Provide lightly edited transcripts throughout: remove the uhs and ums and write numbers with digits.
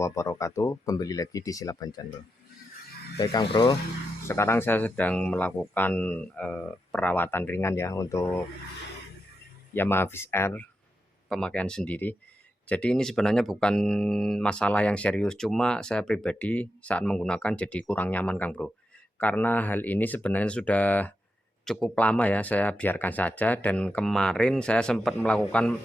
Wabarakatuh, kembali lagi di Silaban Channel. Baik Kang Bro, sekarang saya sedang melakukan perawatan ringan ya untuk Yamaha Viz Air pemakaian sendiri. Jadi ini sebenarnya bukan masalah yang serius, cuma saya pribadi saat menggunakan jadi kurang nyaman Kang Bro. Karena hal ini sebenarnya sudah cukup lama ya saya biarkan saja, dan kemarin saya sempat melakukan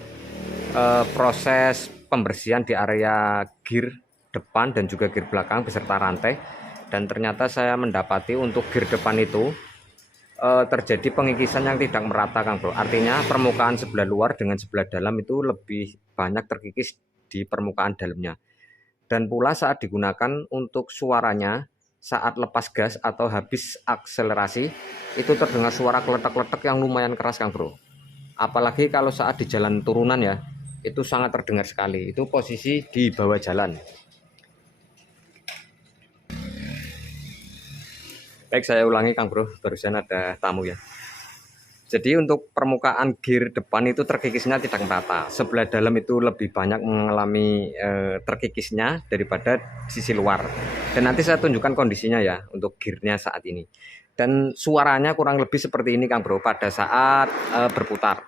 proses pembersihan di area gear depan dan juga gear belakang beserta rantai, dan ternyata saya mendapati untuk gear depan itu terjadi pengikisan yang tidak merata Kang Bro. Artinya permukaan sebelah luar dengan sebelah dalam itu lebih banyak terkikis di permukaan dalamnya. Dan pula saat digunakan untuk suaranya saat lepas gas atau habis akselerasi itu terdengar suara kletek-kletek yang lumayan keras Kang Bro. Apalagi kalau saat di jalan turunan ya, itu sangat terdengar sekali. Itu posisi di bawah jalan. Baik, saya ulangi Kang Bro, barusan ada tamu ya. Jadi untuk permukaan gear depan itu terkikisnya tidak merata. Sebelah dalam itu lebih banyak mengalami terkikisnya daripada sisi luar. Dan nanti saya tunjukkan kondisinya ya untuk gearnya saat ini. Dan suaranya kurang lebih seperti ini Kang Bro pada saat berputar.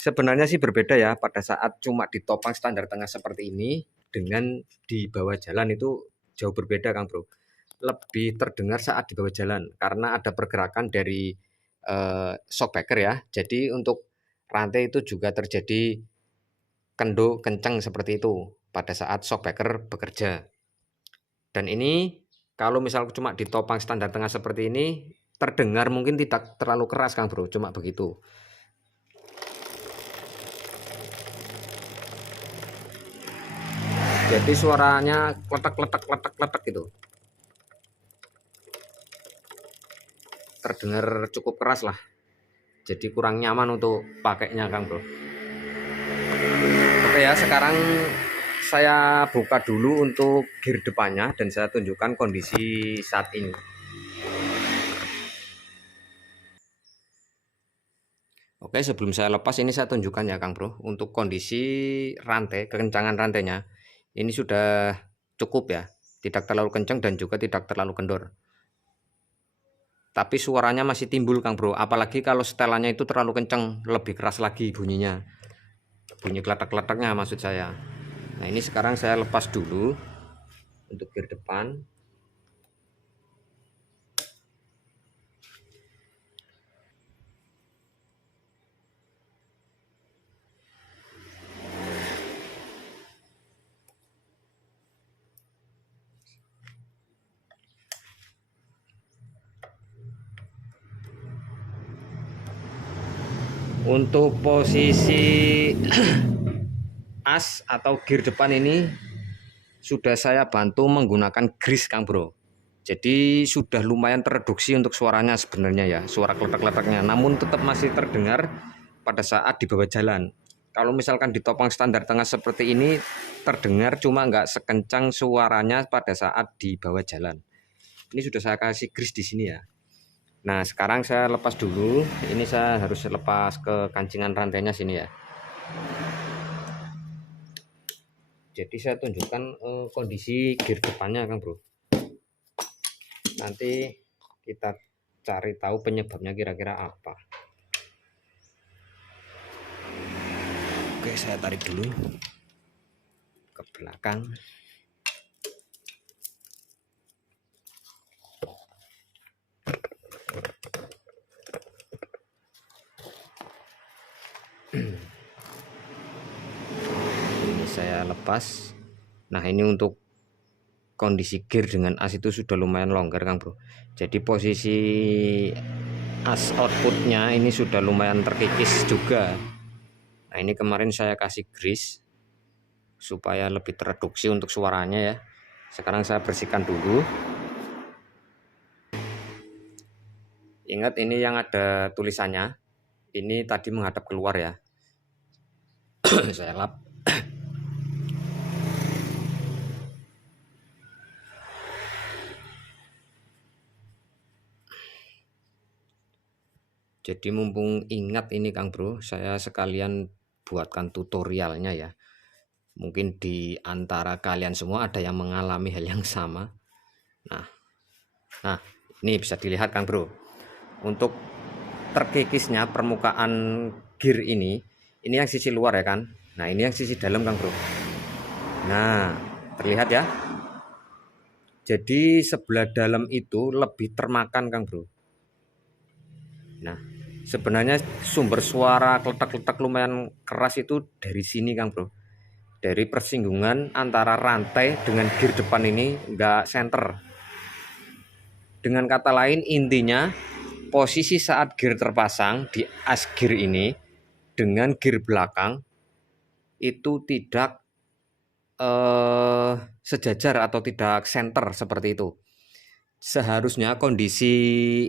Sebenarnya sih berbeda ya pada saat cuma ditopang standar tengah seperti ini dengan di bawah jalan itu jauh berbeda Kang Bro. Lebih terdengar saat di bawah jalan karena ada pergerakan dari shockbreaker ya. Jadi untuk rantai itu juga terjadi kendo kencang seperti itu pada saat shockbreaker bekerja. Dan ini kalau misal cuma ditopang standar tengah seperti ini terdengar mungkin tidak terlalu keras Kang Bro, cuma begitu. Jadi suaranya kletek gitu. Terdengar cukup keras lah. Jadi kurang nyaman untuk pakainya Kang Bro. Oke ya, sekarang saya buka dulu untuk gear depannya dan saya tunjukkan kondisi saat ini. Oke, sebelum saya lepas ini saya tunjukkan ya Kang Bro, untuk kondisi rantai, kekencangan rantainya ini sudah cukup ya, tidak terlalu kencang dan juga tidak terlalu kendor. Tapi suaranya masih timbul Kang Bro, apalagi kalau setelannya itu terlalu kencang, lebih keras lagi bunyinya. Bunyi kletak-kletaknya maksud saya. Nah, ini sekarang saya lepas dulu untuk gear depan. Untuk posisi as atau gear depan ini sudah saya bantu menggunakan grease Kang Bro. Jadi sudah lumayan tereduksi untuk suaranya sebenarnya ya, suara kletak-kletaknya. Namun tetap masih terdengar pada saat di bawah jalan. Kalau misalkan ditopang standar tengah seperti ini terdengar, cuma nggak sekencang suaranya pada saat di bawah jalan. Ini sudah saya kasih grease di sini ya. Nah, sekarang saya lepas dulu. Ini saya harus lepas ke kancingan rantainya sini ya. Jadi saya tunjukkan kondisi gear depannya Kang Bro. Nanti kita cari tahu penyebabnya kira-kira apa. Oke, saya tarik dulu ke belakang. Ini saya lepas. Nah, ini untuk kondisi gear dengan as itu sudah lumayan longgar Kang Bro. Jadi posisi as outputnya ini sudah lumayan terkikis juga. Nah, ini kemarin saya kasih grease supaya lebih tereduksi untuk suaranya ya. Sekarang saya bersihkan dulu. Ingat ini yang ada tulisannya. Ini tadi menghadap keluar ya. Saya lap. Jadi mumpung ingat ini Kang Bro, saya sekalian buatkan tutorialnya ya. Mungkin di antara kalian semua ada yang mengalami hal yang sama. Nah, ini bisa dilihat Kang Bro. Untuk terkikisnya permukaan gear ini yang sisi luar ya kan. Nah, ini yang sisi dalam Kang Bro. Nah, terlihat ya. Jadi sebelah dalam itu lebih termakan Kang Bro. Nah, sebenarnya sumber suara kletak-kletak lumayan keras itu dari sini Kang Bro. Dari persinggungan antara rantai dengan gear depan ini enggak center. Dengan kata lain intinya posisi saat gear terpasang di as gear ini dengan gear belakang itu tidak sejajar atau tidak center seperti itu. Seharusnya kondisi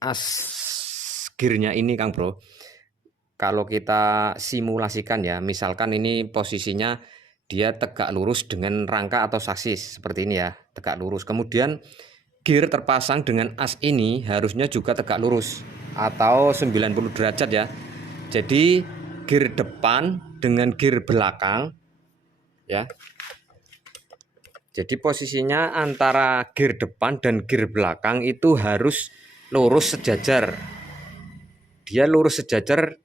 as gearnya ini Kang Bro, kalau kita simulasikan ya, misalkan ini posisinya dia tegak lurus dengan rangka atau saksis seperti ini ya, tegak lurus. Kemudian gear terpasang dengan as ini harusnya juga tegak lurus atau 90 derajat ya. Jadi gear depan dengan gear belakang ya. Jadi posisinya antara gear depan dan gear belakang itu harus lurus sejajar. Dia lurus sejajar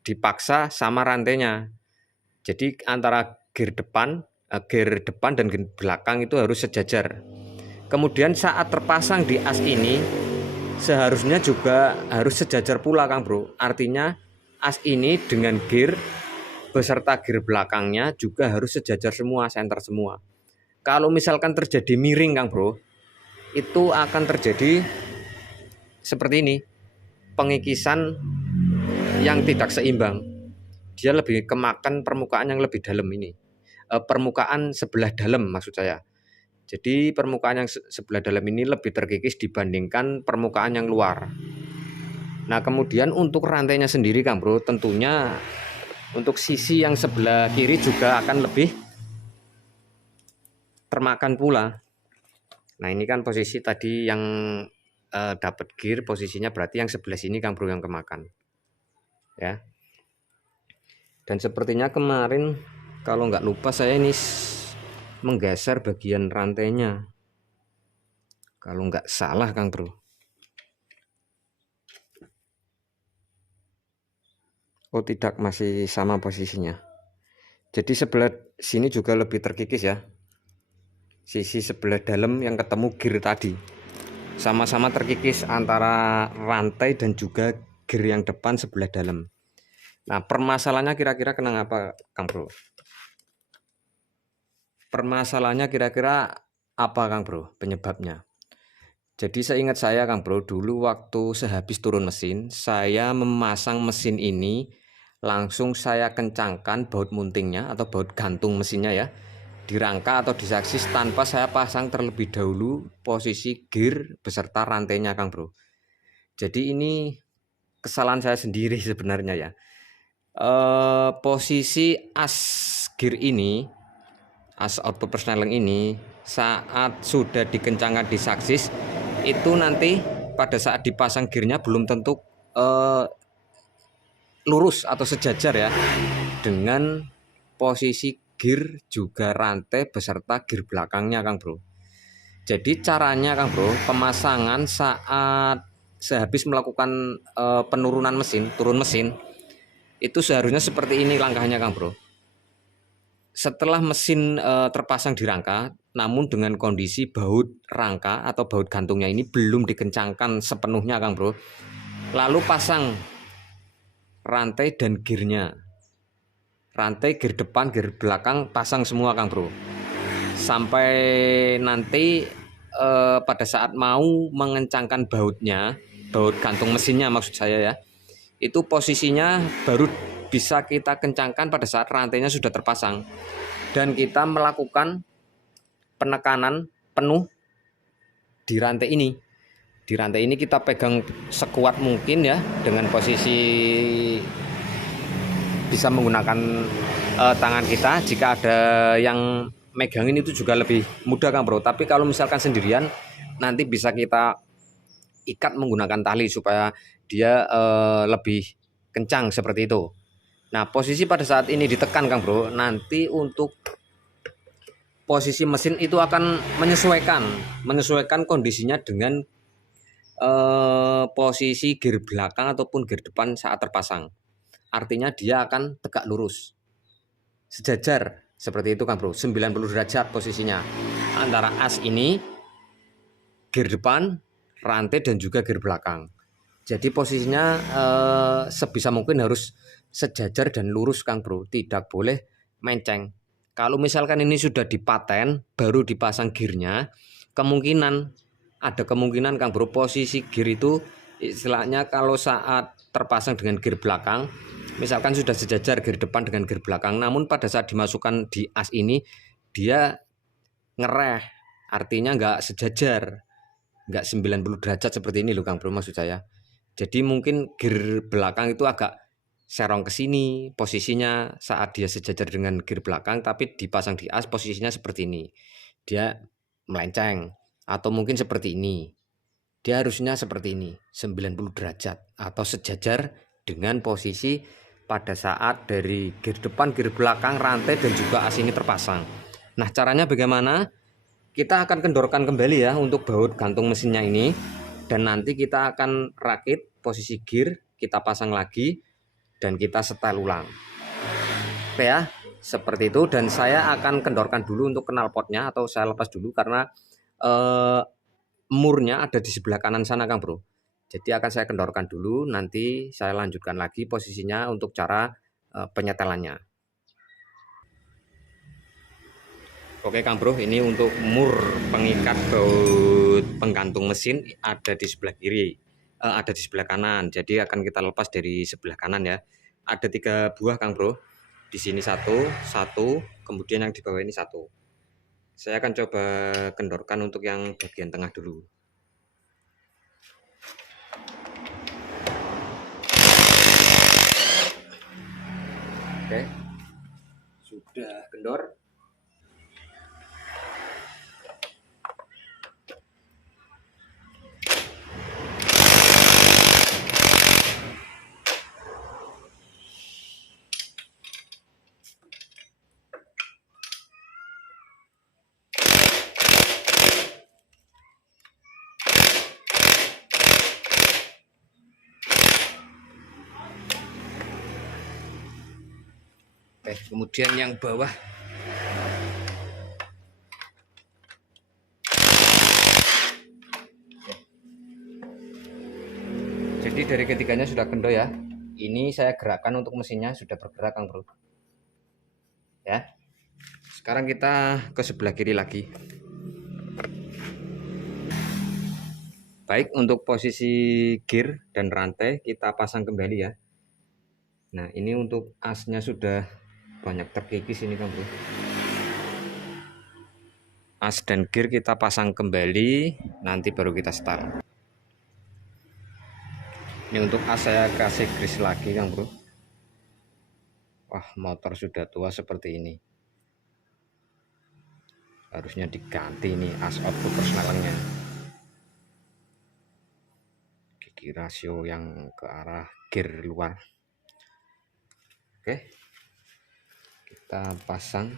dipaksa sama rantainya. Jadi antara gear depan dan gear belakang itu harus sejajar. Kemudian saat terpasang di as ini seharusnya juga harus sejajar pula Kang Bro. Artinya as ini dengan gear beserta gear belakangnya juga harus sejajar semua, center semua. Kalau misalkan terjadi miring Kang Bro, itu akan terjadi seperti ini, pengikisan yang tidak seimbang. Dia lebih kemakan permukaan yang lebih dalam ini, permukaan sebelah dalam maksud saya. Jadi permukaan yang sebelah dalam ini lebih terkikis dibandingkan permukaan yang luar. Nah kemudian untuk rantainya sendiri Kang Bro, tentunya untuk sisi yang sebelah kiri juga akan lebih termakan pula. Nah ini kan posisi tadi yang dapat gear, posisinya berarti yang sebelah sini Kang Bro yang kemakan ya. Dan sepertinya kemarin kalau nggak lupa saya ini menggeser bagian rantainya kalau nggak salah Kang Bro. Oh tidak, masih sama posisinya. Jadi sebelah sini juga lebih terkikis ya, sisi sebelah dalam yang ketemu gear tadi sama-sama terkikis antara rantai dan juga gear yang depan sebelah dalam. Nah permasalahannya kira-kira kenapa Kang Bro? Permasalahannya kira-kira apa Kang Bro penyebabnya? Jadi seingat saya Kang Bro, dulu waktu sehabis turun mesin saya memasang mesin ini langsung saya kencangkan baut muntingnya atau baut gantung mesinnya ya, di rangka atau di saksis tanpa saya pasang terlebih dahulu posisi gear beserta rantainya Kang Bro. Jadi ini kesalahan saya sendiri sebenarnya ya. Posisi as gear ini, as output persneling ini saat sudah dikencangkan di saksis itu nanti pada saat dipasang gearnya belum tentu lurus atau sejajar ya dengan posisi gear juga rantai beserta gear belakangnya Kang Bro. Jadi caranya Kang Bro, pemasangan saat sehabis melakukan penurunan mesin, turun mesin itu seharusnya seperti ini langkahnya Kang Bro. Setelah mesin terpasang di rangka, namun dengan kondisi baut rangka atau baut gantungnya ini belum dikencangkan sepenuhnya Kang Bro, lalu pasang rantai dan gearnya, rantai gear depan gear belakang pasang semua Kang Bro, sampai nanti pada saat mau mengencangkan bautnya, baut gantung mesinnya maksud saya ya, itu posisinya baru bisa kita kencangkan pada saat rantainya sudah terpasang dan kita melakukan penekanan penuh di rantai ini. Di rantai ini kita pegang sekuat mungkin ya, dengan posisi bisa menggunakan tangan kita. Jika ada yang megangin itu juga lebih mudah Kang Bro. Tapi kalau misalkan sendirian nanti bisa kita ikat menggunakan tali supaya dia lebih kencang seperti itu. Nah, posisi pada saat ini ditekan Kang Bro, nanti untuk posisi mesin itu akan menyesuaikan kondisinya dengan posisi gear belakang ataupun gear depan saat terpasang. Artinya dia akan tegak lurus, sejajar seperti itu Kang Bro, 90 derajat posisinya antara as ini, gear depan, rantai dan juga gear belakang. Jadi posisinya sebisa mungkin harus sejajar dan lurus Kang Bro, tidak boleh menceng. Kalau misalkan ini sudah dipaten baru dipasang gearnya, ada kemungkinan Kang Bro posisi gear itu istilahnya kalau saat terpasang dengan gear belakang, misalkan sudah sejajar gear depan dengan gear belakang, namun pada saat dimasukkan di as ini dia ngereh, artinya nggak sejajar, nggak 90 derajat seperti ini loh Kang Bro maksud saya. Jadi mungkin gear belakang itu agak serong ke sini posisinya saat dia sejajar dengan gear belakang, tapi dipasang di as posisinya seperti ini. Dia melenceng atau mungkin seperti ini. Dia harusnya seperti ini, 90 derajat atau sejajar dengan posisi pada saat dari gear depan, gear belakang, rantai dan juga as ini terpasang. Nah, caranya bagaimana? Kita akan kendorkan kembali ya untuk baut gantung mesinnya ini. Dan nanti kita akan rakit posisi gear, kita pasang lagi dan kita setel ulang. Oke ya, seperti itu. Dan saya akan kendorkan dulu untuk knalpotnya, atau saya lepas dulu karena murnya ada di sebelah kanan sana Kang Bro. Jadi akan saya kendorkan dulu, nanti saya lanjutkan lagi posisinya untuk cara penyetelannya. Oke Kang Bro, ini untuk mur pengikat baut penggantung mesin ada di sebelah kiri, ada di sebelah kanan. Jadi akan kita lepas dari sebelah kanan ya. Ada 3 buah Kang Bro. Di sini satu, kemudian yang di bawah ini satu. Saya akan coba kendorkan untuk yang bagian tengah dulu. Oke, sudah kendor. Oke, kemudian yang bawah. Jadi dari ketiganya sudah kendor ya. Ini saya gerakkan untuk mesinnya sudah bergerak Kang Bro. Ya. Sekarang kita ke sebelah kiri lagi. Baik, untuk posisi gear dan rantai kita pasang kembali ya. Nah, ini untuk asnya sudah banyak terkikis ini Kang Bro. As dan gear kita pasang kembali, nanti baru kita start. Ini untuk as saya kasih grease lagi Kang Bro. Wah, motor sudah tua seperti ini. Harusnya diganti nih as output persnelengnya. Gigi rasio yang ke arah gear luar. Oke, kita pasang.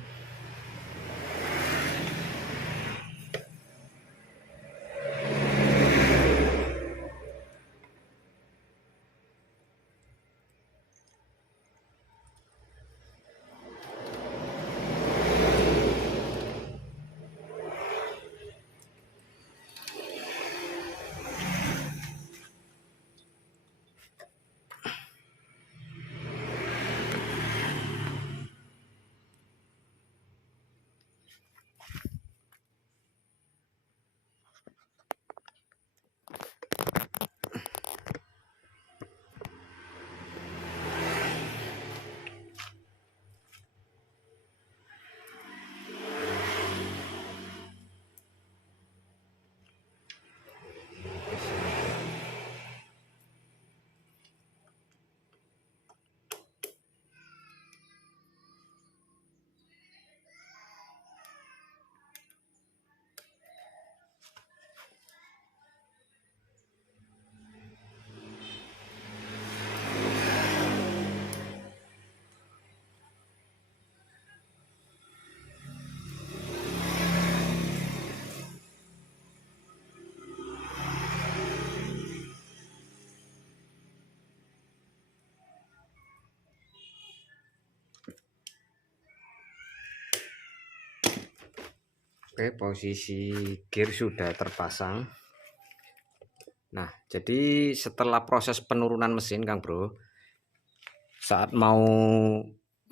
Oke, posisi gear sudah terpasang. Nah, jadi setelah proses penurunan mesin Kang Bro, saat mau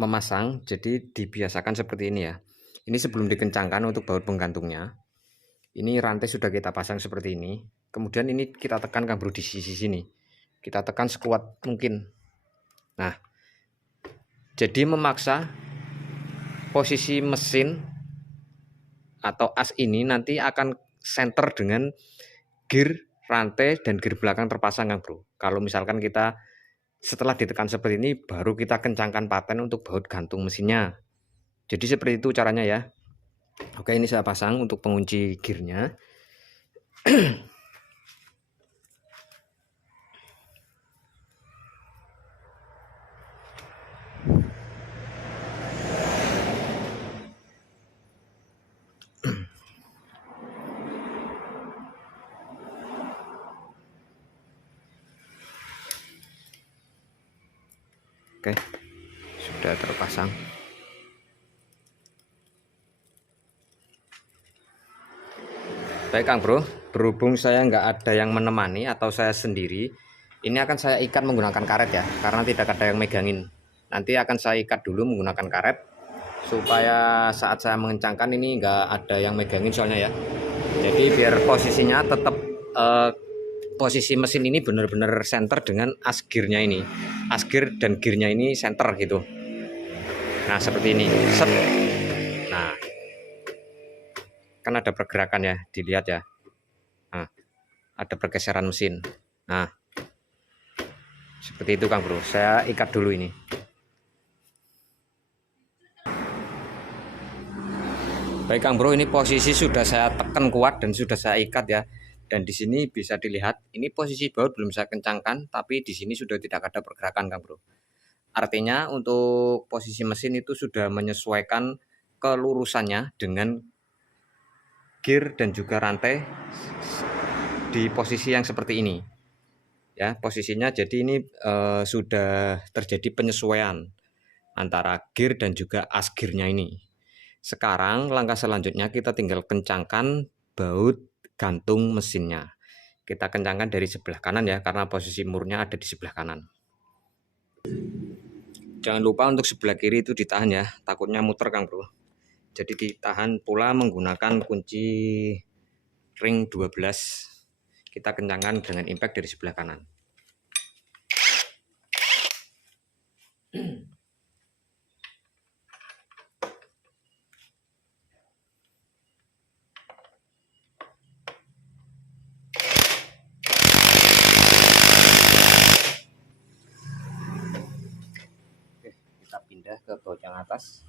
memasang, jadi dibiasakan seperti ini ya. Ini sebelum dikencangkan untuk baut penggantungnya. Ini rantai sudah kita pasang seperti ini. Kemudian ini kita tekan Kang Bro di sisi sini. Kita tekan sekuat mungkin. Nah, jadi memaksa posisi mesin atau as ini nanti akan center dengan gear, rantai, dan gear belakang terpasang Kang Bro. Kalau misalkan kita setelah ditekan seperti ini baru kita kencangkan paten untuk baut gantung mesinnya. Jadi seperti itu caranya ya. Oke, ini saya pasang untuk pengunci gearnya. Oke, sudah terpasang. Baik Kang Bro, berhubung saya nggak ada yang menemani atau saya sendiri, ini akan saya ikat menggunakan karet ya, karena tidak ada yang megangin. Nanti akan saya ikat dulu menggunakan karet, supaya saat saya mengencangkan ini nggak ada yang megangin soalnya ya. Jadi biar posisinya tetap posisi mesin ini benar-benar center dengan as gearnya ini, as gear dan gearnya ini center gitu. Nah seperti ini. Set. Nah kan ada pergerakan ya, dilihat ya. Nah, ada pergeseran mesin. Nah seperti itu Kang Bro, saya ikat dulu ini. Baik Kang Bro, ini posisi sudah saya tekan kuat dan sudah saya ikat ya. Dan di sini bisa dilihat, ini posisi baut belum saya kencangkan, tapi di sini sudah tidak ada pergerakan Kang Bro. Artinya untuk posisi mesin itu sudah menyesuaikan kelurusannya dengan gear dan juga rantai di posisi yang seperti ini. Ya, posisinya jadi ini sudah terjadi penyesuaian antara gear dan juga as gearnya ini. Sekarang langkah selanjutnya kita tinggal kencangkan baut gantung mesinnya. Kita kencangkan dari sebelah kanan ya, karena posisi murnya ada di sebelah kanan. Jangan lupa untuk sebelah kiri itu ditahan ya, takutnya muter Kang Bro. Jadi ditahan pula menggunakan kunci ring 12. Kita kencangkan dengan impact dari sebelah kanan. Kita pindah ke baut yang atas.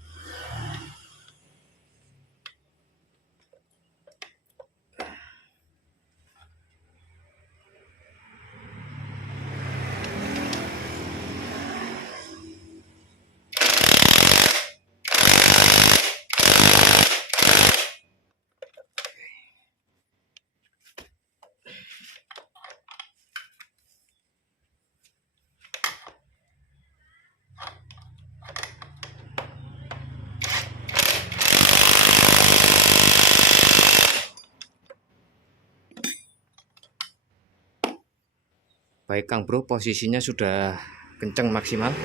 Baik Kang Bro, posisinya sudah kenceng maksimal.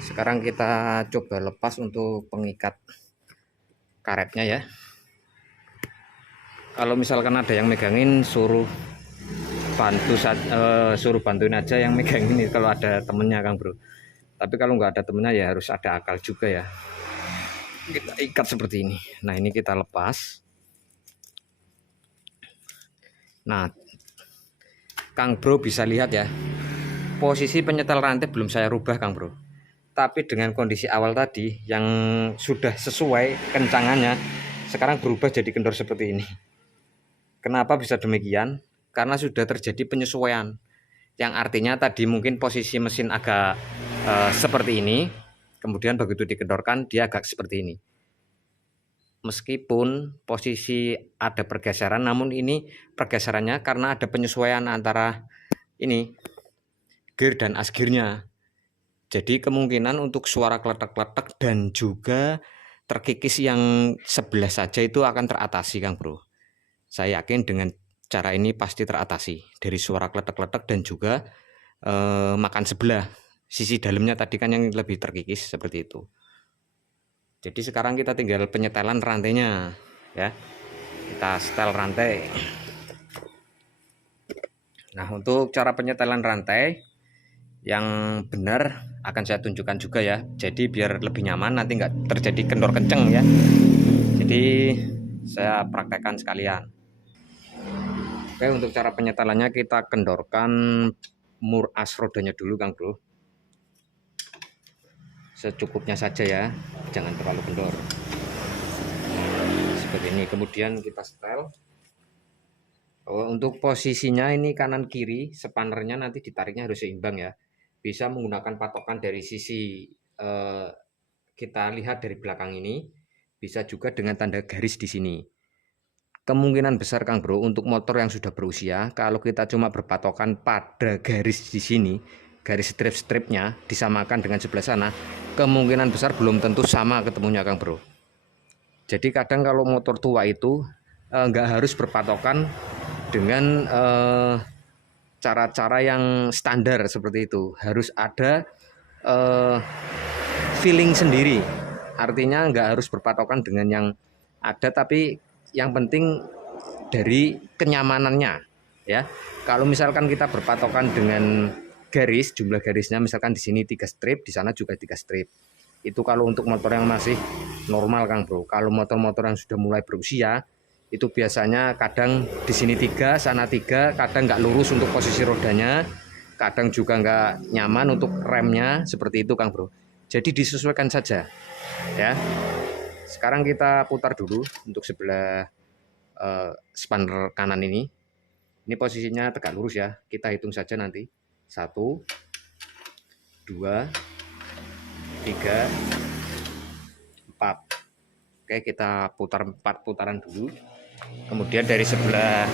Sekarang kita coba lepas untuk pengikat karetnya ya. Kalau misalkan ada yang megangin, suruh bantuin aja yang megangin kalau ada temennya Kang Bro. Tapi kalau nggak ada temennya ya harus ada akal juga ya. Kita ikat seperti ini. Nah ini kita lepas. Nah Kang Bro bisa lihat ya, posisi penyetel rantai belum saya rubah Kang Bro. Tapi dengan kondisi awal tadi yang sudah sesuai kencangannya, sekarang berubah jadi kendor seperti ini. Kenapa bisa demikian? Karena sudah terjadi penyesuaian. Yang artinya tadi mungkin posisi mesin agak seperti ini, kemudian begitu dikendorkan dia agak seperti ini. Meskipun posisi ada pergeseran, namun ini pergeserannya karena ada penyesuaian antara ini gear dan as gearnya. Jadi kemungkinan untuk suara kletek-kletek dan juga terkikis yang sebelah saja itu akan teratasi Kang Bro. Saya yakin dengan cara ini pasti teratasi dari suara kletek-kletek dan juga makan sebelah. Sisi dalamnya tadi kan yang lebih terkikis seperti itu. Jadi sekarang kita tinggal penyetelan rantainya ya. Kita setel rantai. Nah, untuk cara penyetelan rantai yang benar akan saya tunjukkan juga ya. Jadi biar lebih nyaman, nanti nggak terjadi kendor kenceng ya. Jadi saya praktekkan sekalian. Oke, untuk cara penyetelannya kita kendorkan mur as rodanya dulu Kang Bro. Secukupnya saja ya, jangan terlalu kendor. Seperti ini. Kemudian kita setel. Untuk posisinya ini kanan kiri, spannernya nanti ditariknya harus seimbang ya. Bisa menggunakan patokan dari sisi kita lihat dari belakang ini, bisa juga dengan tanda garis di sini. Kemungkinan besar Kang Bro untuk motor yang sudah berusia, kalau kita cuma berpatokan pada garis di sini, garis strip-stripnya disamakan dengan sebelah sana, kemungkinan besar belum tentu sama ketemunya Kang Bro. Jadi kadang kalau motor tua itu nggak harus berpatokan dengan cara-cara yang standar seperti itu. Harus ada feeling sendiri. Artinya nggak harus berpatokan dengan yang ada, tapi yang penting dari kenyamanannya ya. Kalau misalkan kita berpatokan dengan garis, jumlah garisnya misalkan di sini 3 strip, di sana juga 3 strip. Itu kalau untuk motor yang masih normal Kang Bro. Kalau motor-motor yang sudah mulai berusia, itu biasanya kadang di sini 3, sana 3, kadang nggak lurus untuk posisi rodanya, kadang juga nggak nyaman untuk remnya, seperti itu Kang Bro. Jadi disesuaikan saja ya. Sekarang kita putar dulu untuk sebelah spanner kanan ini. Ini posisinya tegak lurus ya. Kita hitung saja nanti. 1, 2, 3, 4. Oke, kita putar 4 putaran dulu. Kemudian dari sebelah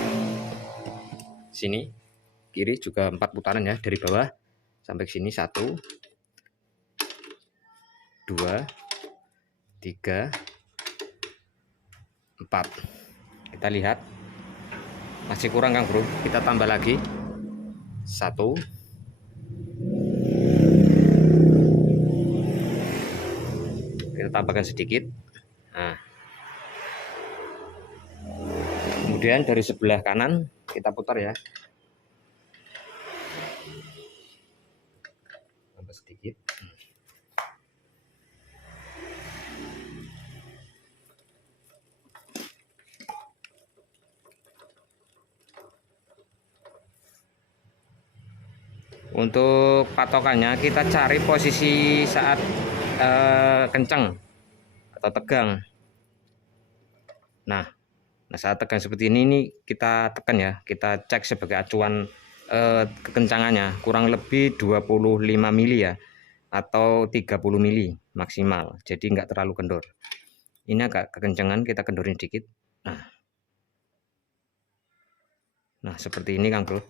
sini kiri juga 4 putaran ya, dari bawah sampai sini. 1, 2, 3, 4. Kita lihat masih kurang Kang Bro, kita tambah lagi. 1, kita tambahkan sedikit. Nah, kemudian dari sebelah kanan kita putar ya, tambah sedikit. Untuk patokannya kita cari posisi saat kencang atau tegang. Nah, saat tegang seperti ini kita tekan ya, kita cek sebagai acuan kekencangannya kurang lebih 25 mili ya, atau 30 mili maksimal. Jadi nggak terlalu kendor. Ini agak kekencangan, kita kendorin dikit. Nah seperti ini Kang Bro.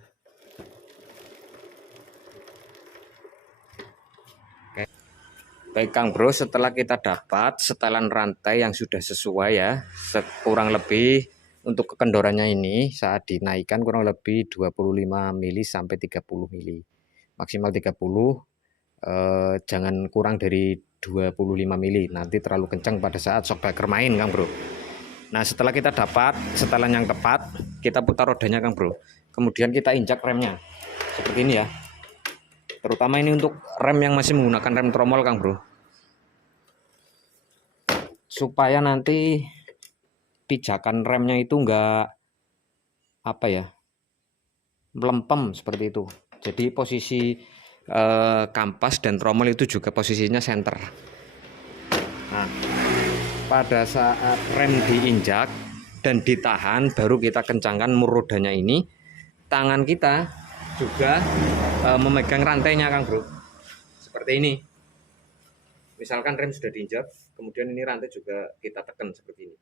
Baik Kang Bro, setelah kita dapat setelan rantai yang sudah sesuai ya, kurang lebih untuk kekendorannya ini saat dinaikkan kurang lebih 25 mili sampai 30 mili. Maksimal 30, jangan kurang dari 25 mili, nanti terlalu kencang pada saat shockbreaker main Kang Bro. Nah setelah kita dapat setelan yang tepat, kita putar rodanya Kang Bro. Kemudian kita injak remnya, seperti ini ya. Terutama ini untuk rem yang masih menggunakan rem tromol Kang Bro, supaya nanti pijakan remnya itu enggak melempem seperti itu. Jadi posisi kampas dan tromol itu juga posisinya center. Nah pada saat rem diinjak dan ditahan, baru kita kencangkan mur rodanya ini. Tangan kita juga memegang rantainya Kang Bro, seperti ini. Misalkan rem sudah diinjak, kemudian ini rantai juga kita tekan seperti ini,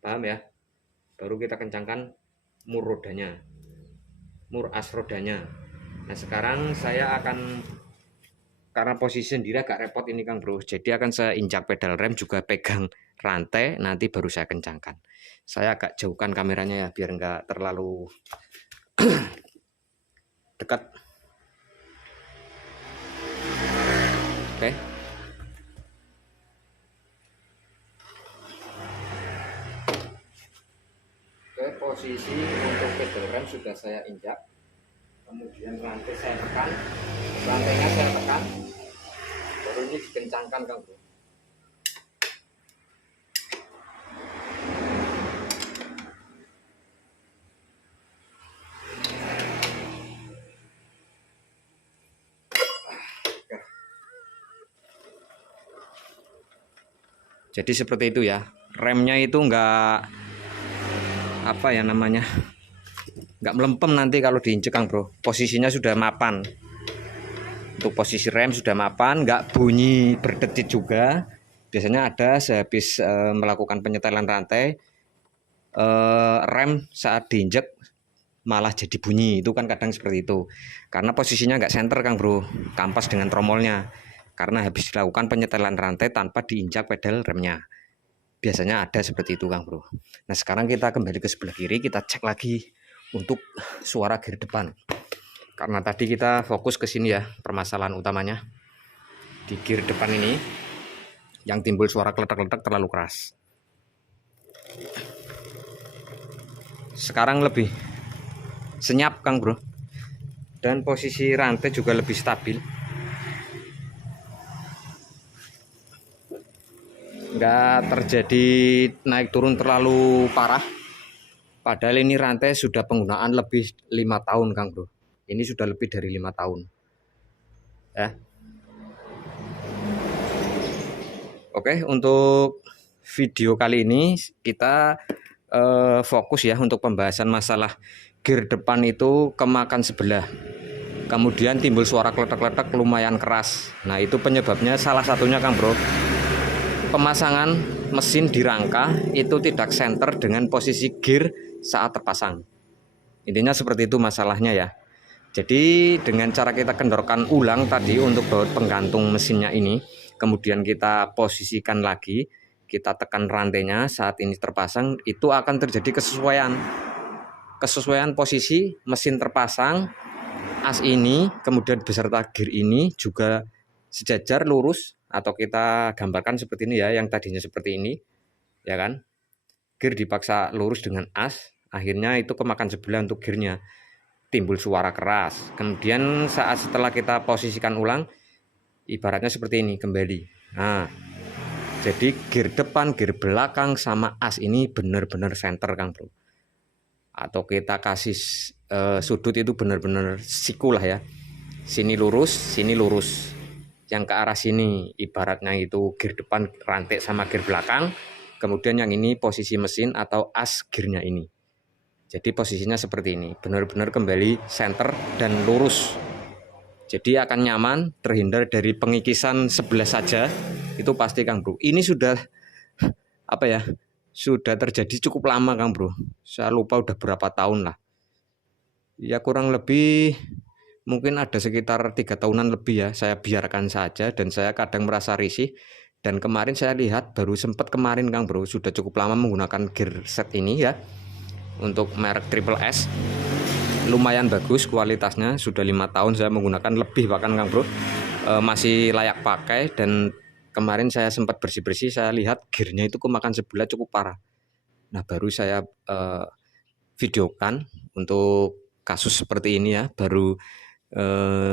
paham ya? Baru kita kencangkan mur rodanya, mur as rodanya. Nah sekarang saya akan karena posisi sendiri agak repot ini Kang Bro. Jadi akan saya injak pedal rem juga pegang rantai, nanti baru saya kencangkan. Saya agak jauhkan kameranya ya biar nggak terlalu dekat. Oke. Oke, posisi untuk pedal rem sudah saya injak. Kemudian rantai saya tekan, rantainya saya tekan, baru ini dikencangkan Kang Bro. Jadi seperti itu ya, remnya itu enggak apa ya namanya, nggak melempem nanti kalau diinjek Kang Bro. Posisinya sudah mapan, untuk posisi rem sudah mapan, nggak bunyi berdetik juga. Biasanya ada sehabis melakukan penyetelan rantai, rem saat diinjek malah jadi bunyi, itu kan kadang seperti itu karena posisinya nggak center Kang Bro, kampas dengan tromolnya, karena habis dilakukan penyetelan rantai tanpa diinjak pedal remnya. Biasanya ada seperti itu Kang Bro. Nah sekarang kita kembali ke sebelah kiri, kita cek lagi untuk suara gear depan, karena tadi kita fokus ke sini ya, permasalahan utamanya di gear depan ini yang timbul suara kletak-kletak terlalu keras. Sekarang lebih senyap Kang Bro, dan posisi rantai juga lebih stabil, nggak terjadi naik turun terlalu parah. Padahal ini rantai sudah penggunaan lebih 5 tahun Kang Bro, ini sudah lebih dari 5 tahun ya. Oke, untuk video kali ini kita fokus ya untuk pembahasan masalah gear depan itu kemakan sebelah, kemudian timbul suara kletak-kletak lumayan keras. Nah itu penyebabnya salah satunya Kang Bro, pemasangan mesin di rangka itu tidak center dengan posisi gear saat terpasang. Intinya seperti itu masalahnya ya. Jadi dengan cara kita kendorkan ulang tadi untuk baut penggantung mesinnya ini, kemudian kita posisikan lagi, kita tekan rantainya saat ini terpasang, itu akan terjadi kesesuaian posisi mesin terpasang, as ini kemudian beserta gear ini juga sejajar lurus, atau kita gambarkan seperti ini ya, yang tadinya seperti ini ya kan, gear dipaksa lurus dengan as, akhirnya itu kemakan sebelah untuk gearnya, timbul suara keras. Kemudian saat setelah kita posisikan ulang, ibaratnya seperti ini kembali. Nah jadi gear depan, gear belakang sama as ini benar-benar center Kang Bro, atau kita kasih sudut itu benar-benar siku lah ya, sini lurus yang ke arah sini, ibaratnya itu gear depan rantai sama gear belakang, kemudian yang ini posisi mesin atau as gearnya ini. Jadi posisinya seperti ini, benar-benar kembali center dan lurus, jadi akan nyaman, terhindar dari pengikisan sebelah saja, itu pasti Kang Bro. Ini sudah apa ya, sudah terjadi cukup lama Kang Bro, saya lupa udah berapa tahun lah ya, kurang lebih mungkin ada sekitar 3 tahunan lebih ya, saya biarkan saja dan saya kadang merasa risih. Dan kemarin saya lihat, baru sempat kemarin Kang Bro, sudah cukup lama menggunakan gear set ini ya, untuk merek Triple S, lumayan bagus kualitasnya, sudah 5 tahun saya menggunakan lebih bahkan Kang Bro, masih layak pakai. Dan kemarin saya sempat bersih-bersih, saya lihat gearnya itu kemakan sebelah cukup parah. Nah baru saya videokan untuk kasus seperti ini ya, baru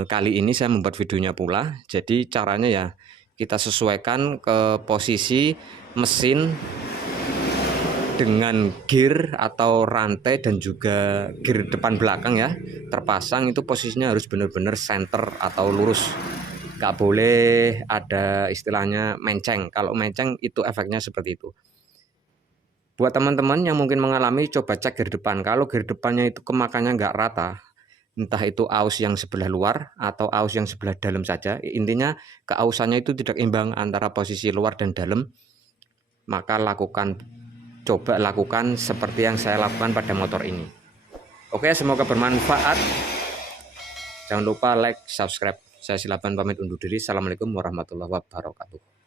kali ini saya membuat videonya pula. Jadi caranya ya kita sesuaikan ke posisi mesin dengan gear atau rantai dan juga gear depan belakang ya terpasang, itu posisinya harus benar-benar center atau lurus, nggak boleh ada istilahnya menceng. Kalau menceng itu efeknya seperti itu. Buat teman-teman yang mungkin mengalami, coba cek gear depan, kalau gear depannya itu kemakannya nggak rata, entah itu aus yang sebelah luar atau aus yang sebelah dalam saja, intinya keausannya itu tidak imbang antara posisi luar dan dalam, maka coba lakukan seperti yang saya lakukan pada motor ini. Oke, semoga bermanfaat. Jangan lupa like, subscribe. Saya silakan pamit undur diri. Assalamualaikum warahmatullahi wabarakatuh.